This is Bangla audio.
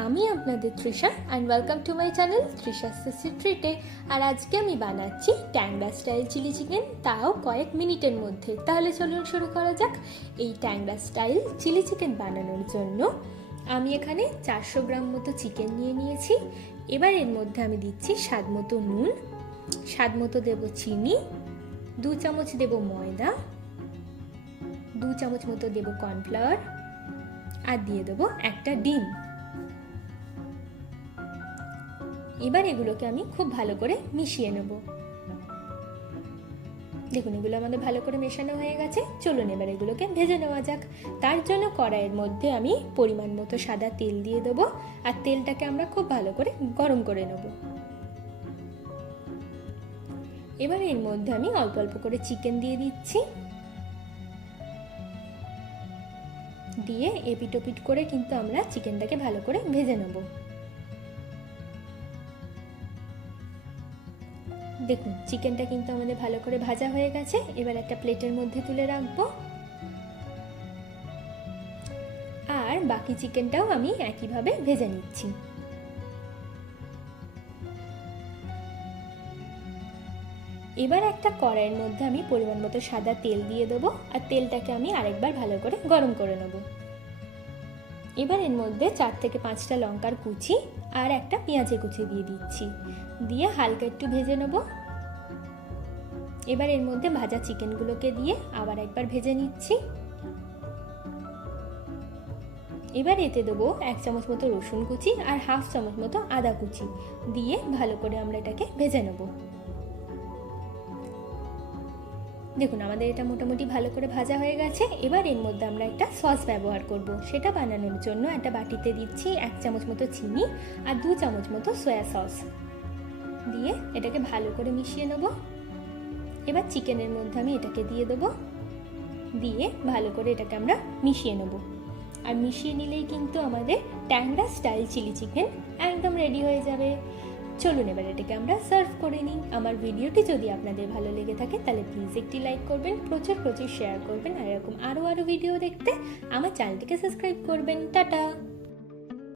আমি আপনাদের Trisha and welcome to my channel Trisha সিসি ট্রিটে। আর আজকে আমি বানাচ্ছি ট্যাংরা স্টাইল চিলি চিকেন, তাও কয়েক মিনিটের মধ্যে। তাহলে চলুন শুরু করা যাক। এই ট্যাংরা স্টাইল চিলি চিকেন বানানোর জন্য আমি এখানে 400 গ্রাম মতো চিকেন নিয়ে নিয়েছি। এবার এর মধ্যে আমি দিচ্ছি স্বাদ মতো নুন, স্বাদ মতো দেবো চিনি, 2 চামচ দেবো ময়দা, 2 চামচ মতো দেবো কর্নফ্লাওয়ার, আর দিয়ে দেবো একটা ডিম। এবার এগুলোকে আমি খুব ভালো করে মিশিয়ে নেব। দেখুন এগুলো আমাদের ভালো করে মেশানো হয়ে গেছে। চলুন এবার এগুলোকে ভেজে নেওয়া যাক। তার জন্য কড়াইয়ের মধ্যে আমি পরিমাণ মতো সাদা তেল দিয়ে দেবো, আর তেলটাকে আমরা খুব ভালো করে গরম করে নেব। এবার এর মধ্যে আমি অল্প অল্প করে চিকেন দিয়ে দিচ্ছি, দিয়ে এপিট ওপিট করে কিন্তু আমরা চিকেনটাকে ভালো করে ভেজে নেব। দেখুন চিকেনটা কিন্তু আমাদের ভালো করে ভাজা হয়ে গেছে। এবার একটা প্লেটের মধ্যে তুলে রাখবো, আর বাকি চিকেনটাও আমি একইভাবে ভেজে নিচ্ছি। এবার একটা কড়াইয়ের মধ্যে আমি পরিমাণ মতো সাদা তেল দিয়ে দেবো, আর তেলটাকে আমি আরেকবার ভালো করে গরম করে নেব। এবার এর মধ্যে 4 থেকে 5টা লঙ্কার কুচি আর একটা পেঁয়াজের কুচি দিয়ে দিচ্ছি, দিয়ে হালকা একটু ভেজে নেব। এবার এর মধ্যে ভাজা চিকেনগুলোকে দিয়ে আবার একবার ভেজে নিচ্ছি। এবার এতে দেবো 1 চামচ মতো রসুন কুচি আর 1/2 চামচ মতো আদা কুচি, দিয়ে ভালো করে আমরা এটাকে ভেজে নেব। দেখুন আমাদের এটা মোটামুটি ভালো করে ভাজা হয়ে গেছে। এবার এর মধ্যে আমরা একটা সস ব্যবহার করব। সেটা বানানোর জন্য একটা বাটিতে দিচ্ছি 1 চামচ মতো চিনি আর 2 চামচ মতো সয়া সস, দিয়ে এটাকে ভালো করে মিশিয়ে নেব। এবার চিকেনের মধ্যে আমি এটাকে দিয়ে দেবো, দিয়ে ভালো করে এটাকে আমরা মিশিয়ে নেব। আর মিশিয়ে নিলেই কিন্তু আমাদের ট্যাংরা স্টাইল চিলি চিকেন একদম রেডি হয়ে যাবে। চলুন এবার এটাকে আমরা সার্ভ করে নিই। আমার ভিডিওটি যদি আপনাদের ভালো লেগে থাকে তাহলে প্লিজ একটি লাইক করবেন, প্রচুর প্রচুর শেয়ার করবেন, আর এরকম আরও ভিডিও দেখতে আমার চ্যানেলটিকে সাবস্ক্রাইব করবেন। টাটা।